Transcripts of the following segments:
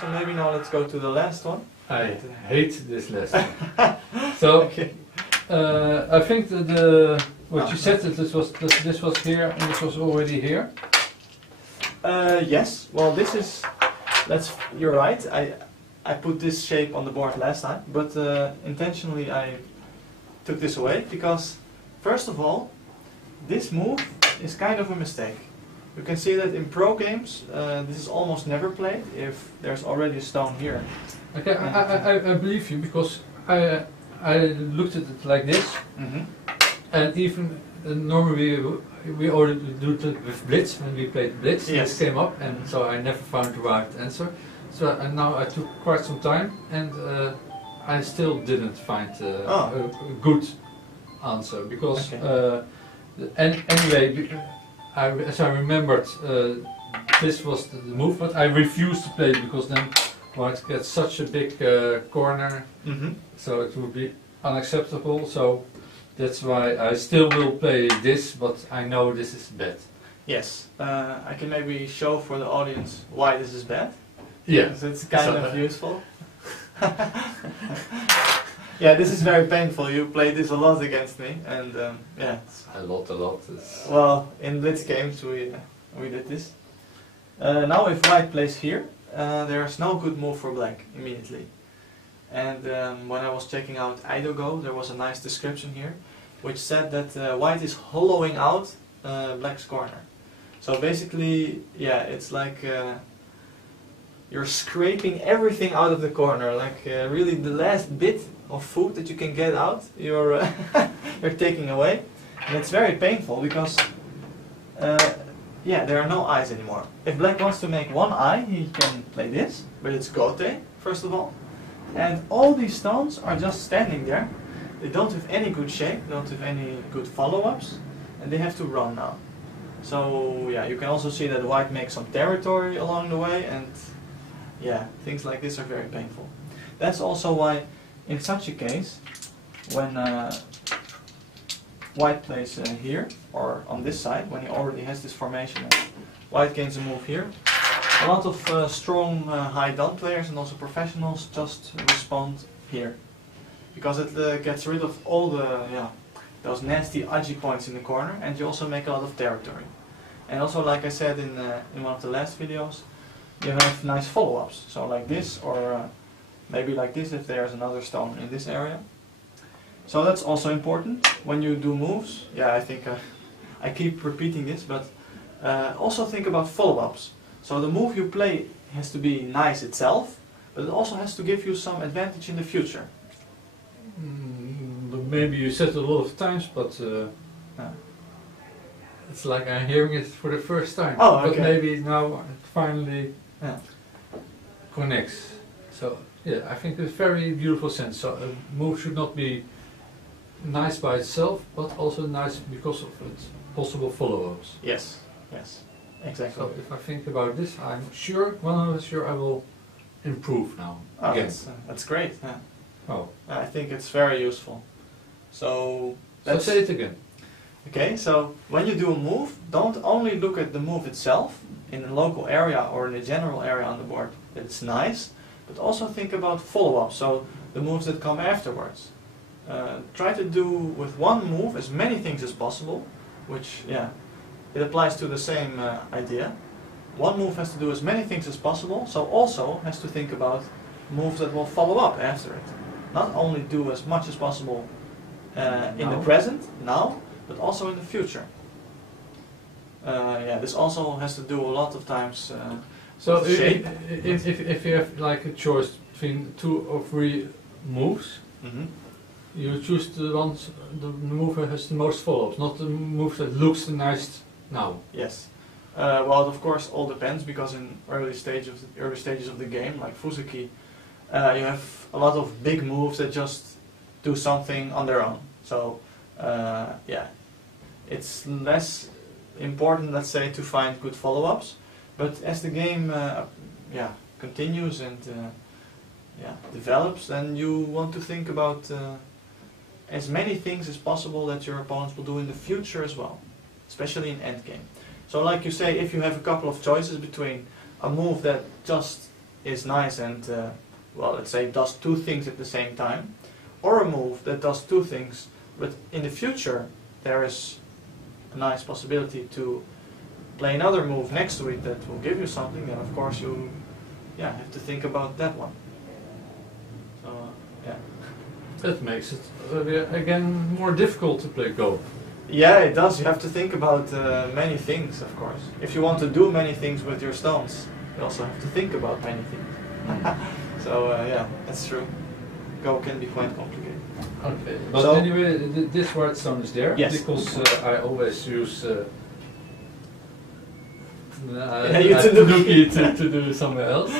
so maybe now let's go to the last one. I hate this lesson. So, Okay. I think that what you said that this was here and this was already here. Yes. Well, this is. You're right. I put this shape on the board last time, but intentionally I took this away because, first of all, this move is kind of a mistake. You can see that in pro games, this is almost never played if there's already a stone here. Okay, I believe you because I looked at it like this, and even normally we already do it with Blitz when we played Blitz. Yes. This came up, and so I never found the right answer. So and now I took quite some time, and I still didn't find a good answer because anyway, as I remembered, this was the move, but I refused to play because then white gets such a big corner, so it would be unacceptable. So that's why I still will play this, but I know this is bad. Yes. I can maybe show for the audience why this is bad. Yeah. So it's kind of useful. Yeah, this is very painful. You played this a lot against me, and yeah. A lot. Well, in Blitz games we did this. Now if white plays here, there's no good move for black immediately. And when I was checking out Idogo, there was a nice description here, which said that white is hollowing out black's corner. So basically, yeah, it's like you're scraping everything out of the corner, like really the last bit of food that you can get out, you're you're taking away, and it's very painful because yeah, there are no eyes anymore. If black wants to make one eye, he can play this, but it's Gote first of all, and all these stones are just standing there. They don't have any good shape, don't have any good follow-ups, and they have to run now. So yeah, you can also see that white makes some territory along the way, and yeah, things like this are very painful. That's also why in such a case, when white plays here, or on this side, when he already has this formation, white gains a move here, a lot of strong high down players and also professionals just respond here. Because it gets rid of all the, those nasty agi points in the corner, and you also make a lot of territory. And also, like I said in one of the last videos, you have nice follow-ups. So like this, or maybe like this if there's another stone in this area. So that's also important when you do moves. Yeah, I think I keep repeating this, but also think about follow-ups. So the move you play has to be nice itself, but it also has to give you some advantage in the future. Maybe you said it a lot of times, but it's like I'm hearing it for the first time. Oh, okay. But maybe now it finally connects. So yeah, I think it's a very beautiful sense. So a move should not be nice by itself, but also nice because of its possible follow-ups. Yes, yes, exactly. So if I think about this, I'm sure, 100% sure I will improve now. Oh, again. that's great. Yeah. Oh. I think it's very useful. So say it again. Okay, so when you do a move, don't only look at the move itself in a local area or in a general area on the board that it's nice, but also think about follow-up, so the moves that come afterwards. Try to do with one move as many things as possible, which, yeah, it applies to the same idea. One move has to do as many things as possible, so also has to think about moves that will follow up after it. Not only do as much as possible in the present, now, but also in the future. Yeah, this also has to do a lot of times so with shape. If you have like a choice between 2 or 3 moves, you choose the move that has the most follow-ups, not the move that looks the nicest now. Yes. Well, of course, all depends, because in early stages of the game, like Fuzuki, you have a lot of big moves that just do something on their own. So, yeah, it's less important, let's say, to find good follow-ups. But as the game, yeah, continues and yeah, develops, then you want to think about as many things as possible that your opponents will do in the future as well, especially in endgame. So, like you say, if you have a couple of choices between a move that just is nice and, well, let's say does two things at the same time, or a move that does two things, but in the future there is a nice possibility to play another move next to it that will give you something, then of course you have to think about that one. So, yeah. That makes it, again, more difficult to play Go. Yeah, it does. You have to think about many things, of course. If you want to do many things with your stones, you also have to think about many things. So, yeah, that's true. Go can be quite complicated. Okay, but So, anyway, this white stone is there, yes, because I always use Tanuki to do somewhere else.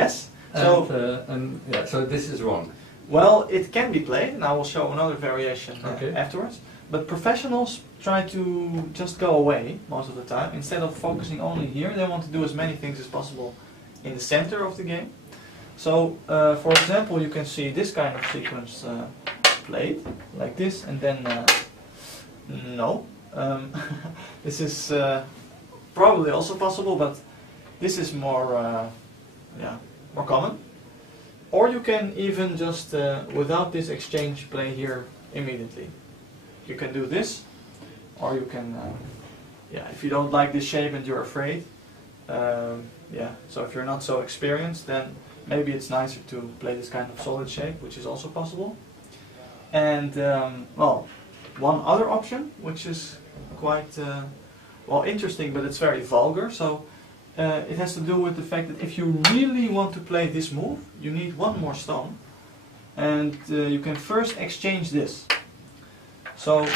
yes. And yeah, so this is wrong. Well, it can be played, and I will show another variation Okay. afterwards. But professionals try to just go away most of the time. Instead of focusing only here, they want to do as many things as possible in the center of the game. So, for example, you can see this kind of sequence played, like this, and then no. This is probably also possible, but this is more, more common. Or you can even just, without this exchange, play here immediately. You can do this, or you can, if you don't like this shape and you're afraid, so if you're not so experienced, then maybe it's nicer to play this kind of solid shape, which is also possible. And, well, one other option, which is quite, well, interesting, but it's very vulgar, so it has to do with the fact that if you really want to play this move, you need one more stone, and you can first exchange this. So,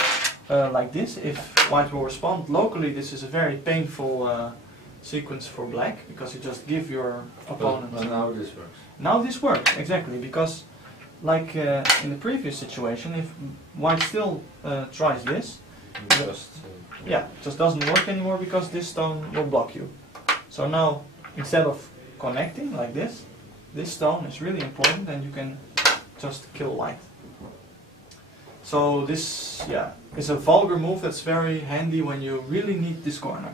like this, if white will respond locally, this is a very painful sequence for black, because you just give your opponent... But now this works. Now this works, exactly, because like in the previous situation, if white still tries this, just doesn't work anymore because this stone will block you. So now, instead of connecting like this stone is really important, and you can just kill white. So this, is a vulgar move that's very handy when you really need this corner.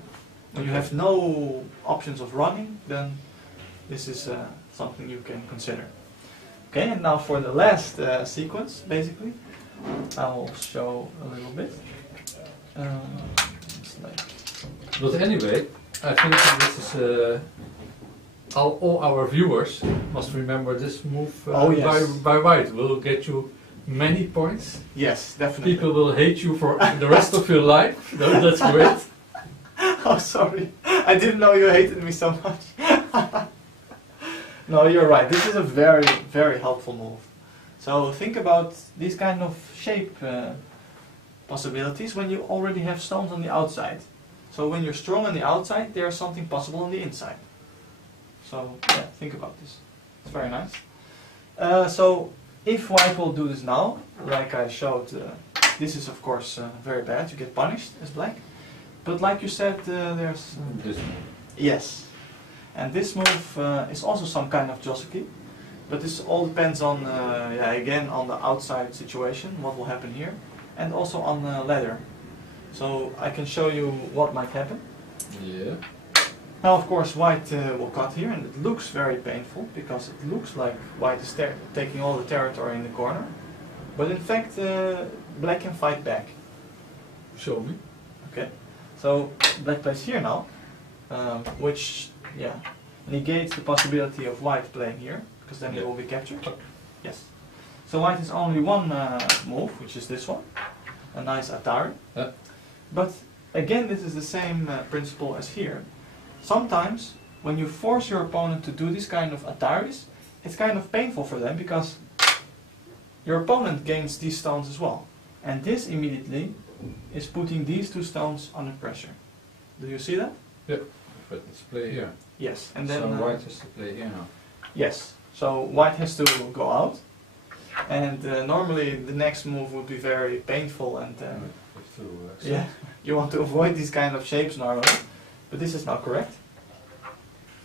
When you have no options of running, then this is something you can consider. Okay, and now for the last sequence, basically, I will show a little bit. But anyway, I think this is all our viewers must remember this move by white will get you many points. Yes, definitely. People will hate you for the rest of your life. No, that's great. Oh, sorry. I didn't know you hated me so much. No, you're right. This is a very, very helpful move. So think about these kind of shape possibilities when you already have stones on the outside. So when you're strong on the outside, there's something possible on the inside. So yeah, think about this. It's very nice. So if white will do this now, like I showed, this is of course very bad. You get punished as black. But like you said, there's... this move. Yes. And this move is also some kind of jockey. But this all depends on, again, on the outside situation, what will happen here. And also on the ladder. So I can show you what might happen. Yeah. Now of course white will cut here, and it looks very painful because it looks like white is taking all the territory in the corner. But in fact black can fight back. Show me. Okay. So black plays here now, which negates the possibility of white playing here, because then it will be captured. Yes. So white has only one move, which is this one, a nice Atari. But again, this is the same principle as here. Sometimes, when you force your opponent to do this kind of Ataris, it's kind of painful for them because your opponent gains these stones as well. And this immediately is putting these two stones under pressure. Do you see that? Yep. But let's play here. Yes. And then so white has to play here now. Yes. So white has to go out. And normally the next move would be very painful, and you want to avoid these kind of shapes normally, but this is not correct.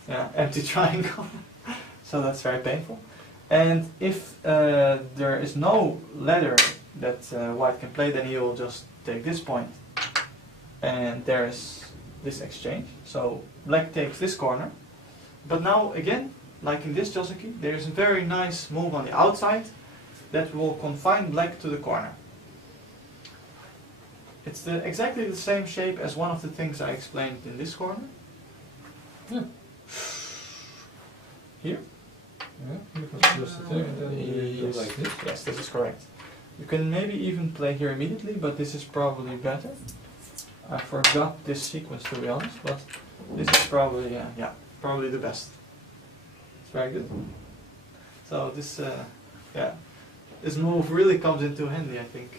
Yeah, empty triangle. So that's very painful. And if there is no ladder that white can play, then he will just take this point, and there is this exchange. So black takes this corner, But now again, like in this josuke, there's a very nice move on the outside that will confine black to the corner. It's exactly the same shape as one of the things I explained in this corner. Yeah. Here? Yeah, you can just the thing and then you do Yes. like this. Yes, this is correct. You can maybe even play here immediately, but this is probably better. I forgot this sequence, to be honest, but this is probably, yeah, probably the best. It's very good. So this, yeah, this move really comes into handy, I think.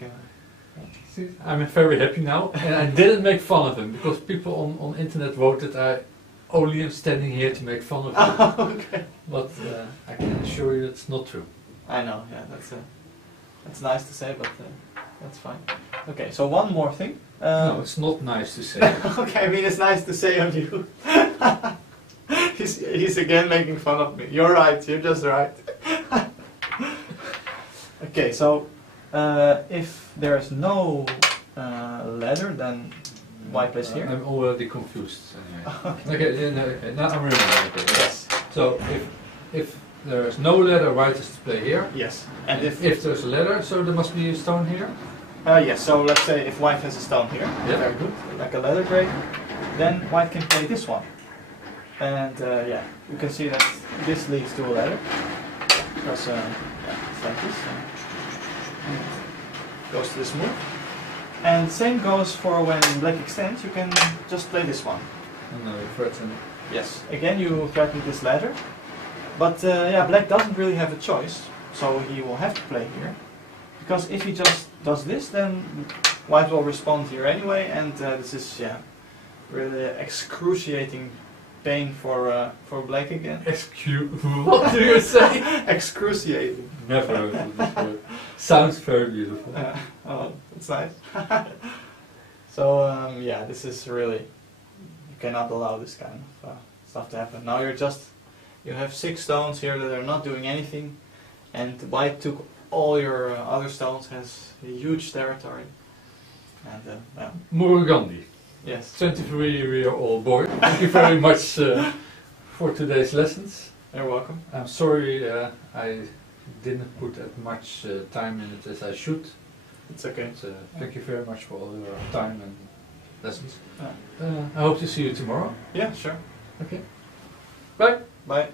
See, I'm very happy now, and I didn't make fun of him because people on internet wrote that I only am standing here to make fun of him. Okay. But I can assure you it's not true. I know, yeah, that's nice to say, but that's fine. Okay, so one more thing. No, it's not nice to say. Okay, I mean it's nice to say of you. he's again making fun of me. You're right, you're just right. Okay, so if there is no ladder, then white plays here. I'm already confused. Anyway. Okay, yeah, no, okay, now I'm remembering. Okay, Yes. So if there is no ladder, white is to play here. Yes. And if there's a ladder, so there must be a stone here. yes, so let's say if white has a stone here, Yeah. very good, like a ladder break, then white can play this one. And yeah, you can see that this leads to a ladder. Because yeah, it's like this. Goes to this move. And same goes for when black extends, you can just play this one. And now you threaten. Yes, again you threaten this ladder. But yeah, black doesn't really have a choice, so he will have to play here. Because if he just does this, then white will respond here anyway, and this is, yeah, really excruciating pain for black again. What do you say? Excruciating. Never heard of this word. Sounds very beautiful. Oh, that's nice. So yeah, this is really, you cannot allow this kind of stuff to happen. Now you have 6 stones here that are not doing anything, and white took all your other stones, has a huge territory. And yeah. Murugandi, Yes. 23-year-old boy. Thank you very much for today's lessons. You're welcome. I'm sorry I didn't put as much time in it as I should. It's okay. But, thank you very much for all your time and lessons. Yeah. I hope to see you tomorrow. Yeah, sure. Okay. Bye. Bye.